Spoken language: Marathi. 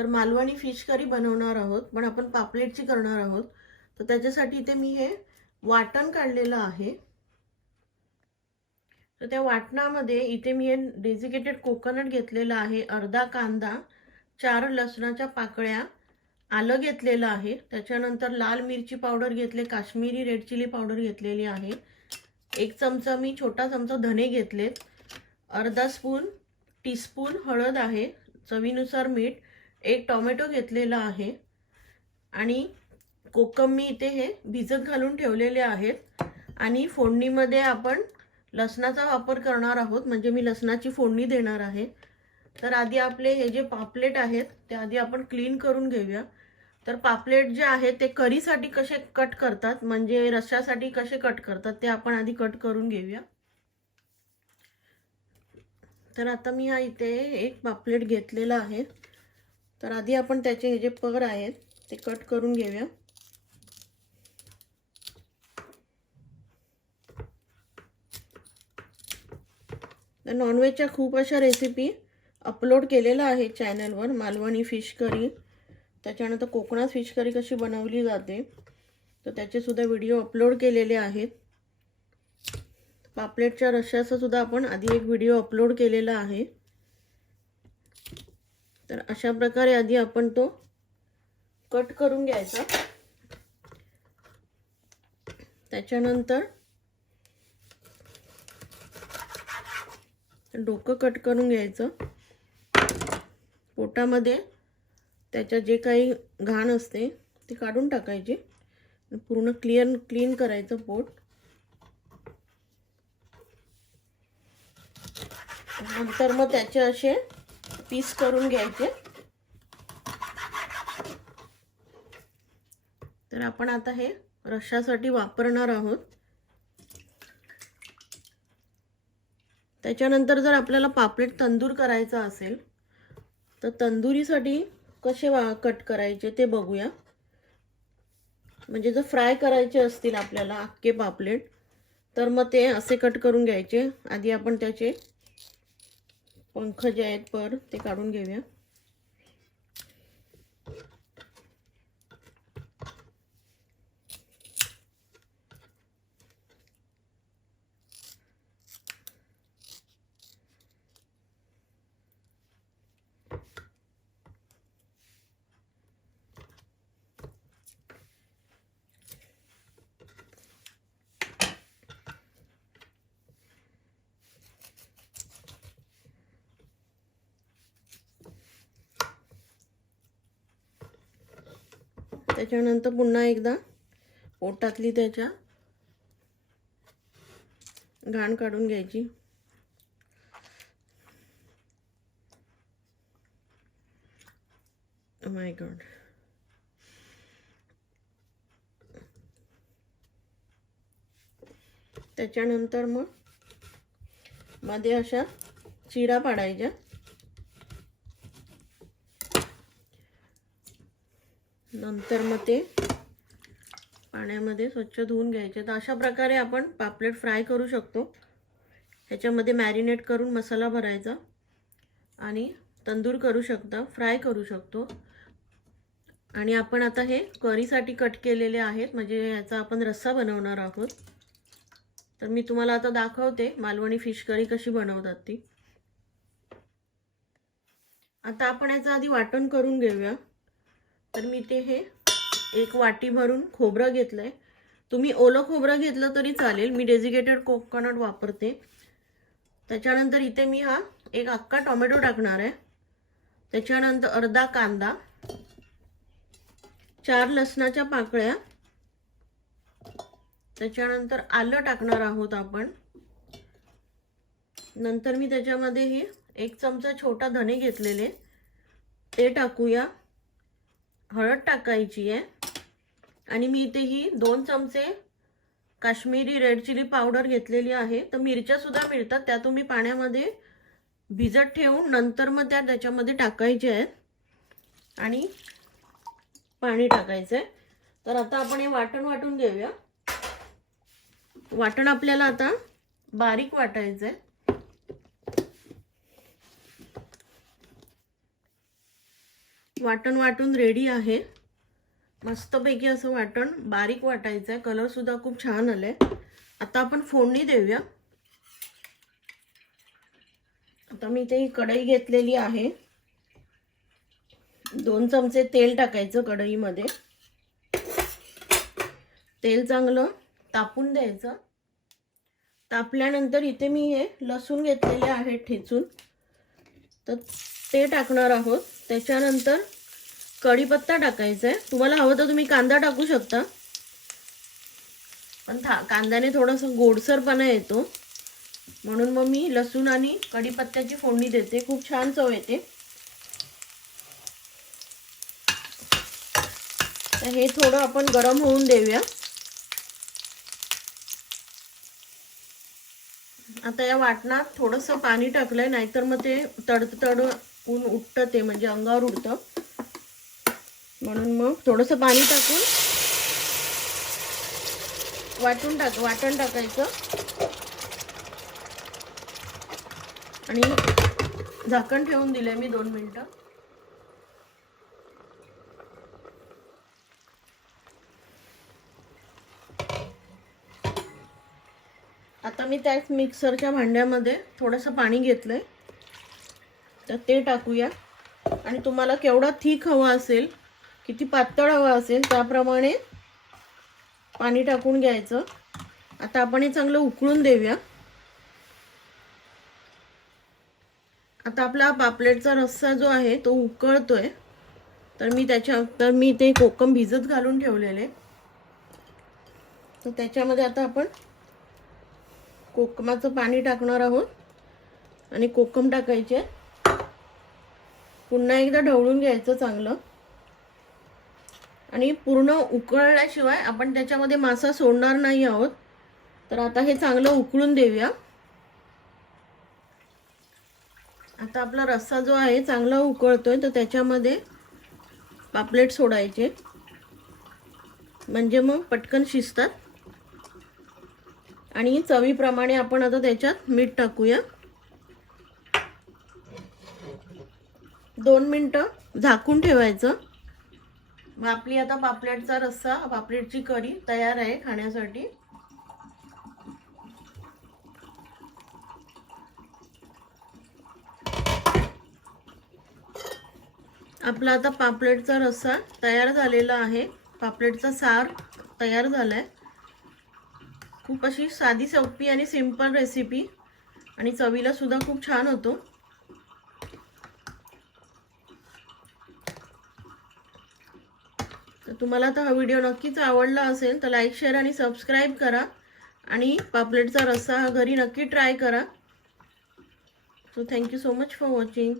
तर मालवणी फिश करी बनवणार आहोत, पण आपण पापलेटची करणार आहोत. तर त्याच्यासाठी इथे मी हे वाटण काढलेलं आहे. तर त्या वाटणामध्ये इथे मी हे डेसिकेटेड कोकोनट घेतलेलं आहे, अर्धा कांदा, 4 लसणाच्या पाकळ्या, आलं घेतलेलं आहे, त्याच्यानंतर लाल मिरची पावडर घेतले, काश्मीरी रेड चिली पावडर घेतलेली आहे, 1 चमचा मी छोटा चमचा धने घेतलेत, अर्धा टीस्पून हळद आहे, चवीनुसार मीठ, 1 टोमॅटो घेतलेला आहे आणि कोकम मी इथे हे भिजत घालून ठेवलेले आहेत. आणि फोडणीमध्ये आपण लसणाचा वापर करणार आहोत, म्हणजे मी लसणाची फोडणी देणार आहे. तर आधी आपले हे जे पापलेट आहेत ते आधी आपण क्लीन करून घेऊया. तर पापलेट जे आहे ते करीसाठी कसे कट करतात, म्हणजे रश्श्यासाठी कसे कट करतात ते आपण आधी कट करून घेऊया. तर आता मी हा इथे एक पापलेट घेतलेला आहे. तर आधी आपण त्याचे हे जे पर आहेत ते कट करून घेऊया. तर नॉनव्हेजच्या खूप अशा रेसिपी अपलोड केलेल्या आहे चॅनलवर, मालवणी फिश करी, त्याच्यानंतर कोकणात फिश करी कशी बनवली जाते, तर त्याचे सुद्धा व्हिडिओ अपलोड केलेले आहेत. पापलेटच्या रश्श्याचा सुद्धा आपण आधी एक व्हिडिओ अपलोड केलेला आहे. तर अशा प्रकारे आधी आपण तो कट करून घ्यायचा. त्याच्यानंतर डोकं कट करून घ्यायचं. पोटामध्ये त्याच्या जे काही घाण असते ते काढून टाकायची, पूर्ण क्लीन करायचं पोट. नंतर मग त्याचे असे पीस करून घ्यायचे. तर आपण आता हे रश्श्यासाठी वापरणार आहोत. त्याच्यानंतर जर आपल्याला पापलेट तंदूर करायचा असेल तर तंदुरीसाठी कसे कट करायचे ते बघूया. म्हणजे जर फ्राय करायचे असतील आपल्याला अख्खे पापलेट तर मग ते असे कट करून घ्यायचे. आधी आपण त्याचे पंख जे आहेत पर ते काढून घेऊया. त्याच्यानंतर पुन्हा एकदा पोटातली त्याच्या घाण काढून घ्यायची. Oh my God. त्याच्यानंतर मग मध्ये अशा चिरा पाडायच्या. नंतर मग ते पाण्यामध्ये स्वच्छ धुवून घ्यायचे. तर अशा प्रकारे आपण पापलेट फ्राय करू शकतो. ह्याच्यामध्ये मॅरिनेट करून मसाला भरायचा आणि तंदूर करू शकता, फ्राय करू शकतो. आणि आपण आता हे करीसाठी कट केलेले आहेत, म्हणजे याचा आपण रस्सा बनवणार आहोत. तर मी तुम्हाला आता दाखवते मालवणी फिश करी कशी बनवतात ती. आता आपण याचं आधी वाटण करून घेऊया. तर मी ते हे 1 वाटी भरून खोबरं घेतलंय. तुम्ही ओलं खोबरं घेतलं तरी चालेल, मी डेसिकेटेड कोकोनट वापरते. त्याच्यानंतर इथे मी हा एक अख्खा टोमॅटो टाकणार आहे. त्याच्यानंतर अर्धा कांदा, 4 लसणाच्या पाकळ्या, त्याच्यानंतर आलं टाकणार आहोत आपण. नंतर मी त्याच्यामध्ये हे 1 चमचा छोटा धने घेतलेले ते टाकूया. हळद टाकायची आहे आणि मी इथे ही 2 चमचे काश्मीरी रेड चिली पावडर घेतलेली आहे. तर मिरच्या सुद्धा मिळतात, त्या तुम्ही पाण्यामध्ये भिजत ठेवून नंतर मग त्याच्यामध्ये टाकायचे आहेत आणि पाणी टाकायचं आहे. तर आता आपण हे वाटून घेऊया. वाटण आपल्याला आता बारीक वाटायचं आहे. वाटण वाटून रेडी आहे. मस्तपैकी असं वाटण बारीक वाटायचं आहे. कलरसुद्धा खूप छान आलं आहे. आता आपण फोडणी देऊया. आता मी इथे कढई घेतलेली आहे. 2 चमचे तेल टाकायचं कढईमध्ये. तेल चांगलं तापून द्यायचं. तापल्यानंतर इथे मी हे लसूण घेतलेले आहे ठेचून, तर ते टाकणार आहोत. त्याच्यानंतर कढीपत्ता टाकायचा आहे. तुम्हाला हवं तर तुम्ही कांदा टाकू शकता, पण कांद्याने थोडंसं गोडसरपणा येतो, म्हणून मग मी लसूण आणि कढीपत्त्याची फोडणी देते. खूप छान चव येते. तर हे थोडं आपण गरम होऊन देऊया. आता या वाटणात थोडंसं पाणी टाकलंय, नाहीतर मग ते तडतडून उठतं, ते म्हणजे अंगावर उडतं. म्हणून मग थोडंसं पाणी टाकून वाटण टाकायचं आणि झाकण ठेवून दिले मी 2 मिनिटं. आता मी त्या मिक्सरच्या भांड्यामध्ये थोडंसं पाणी घेतलंय, तर ते टाकूया. आणि तुम्हाला केवढा थिक हवा असेल, किती पातळ हवा असेल, त्याप्रमाणे पाणी टाकून घ्यायचं. आता आपण हे चांगलं उकळून देऊया. आता आपला पापलेटचा रस्सा जो आहे तो उकळतोय, तर मी ते कोकम भिजत घालून ठेवलेले, तर त्याच्यामध्ये आता आपण कोकमाचं पाणी टाकणार आहोत आणि कोकम टाकायचे. पुन्हा एकदा ढवळून घ्यायचं चांगलं. आणि पूर्ण उकळल्याशिवाय आपण त्याच्यामध्ये मासा सोडणार नाही आहोत. तर आता हे चांगलं उकळून देऊया. आता आपला रस्सा जो आहे चांगला उकळतोय, तर त्याच्यामध्ये पापलेट सोडायचे, म्हणजे मग पटकन शिजतात. आणि चवीप्रमाणे आपण आता त्याच्यात मीठ टाकूया. 2 मिनिटं झाकून ठेवायचं. मग आपली आता पापलेटचा रस्सा, पापलेटची कढी तयार आहे खाण्यासाठी. आपला आता पापलेटचा रस्सा तयार झालेला आहे. पापलेटचा सार तयार झालाय. खूप अशी साधी सोपी आणि सिंपल रेसिपी, आणि चवीला सुद्धा खूप छान होतो. तर तुम्हाला आता हा व्हिडिओ नक्कीच आवडला असेल तर लाईक, शेअर आणि सबस्क्राईब करा. आणि पापलेटचा रस्सा हा घरी नक्की ट्राय करा. So thank you so much for watching.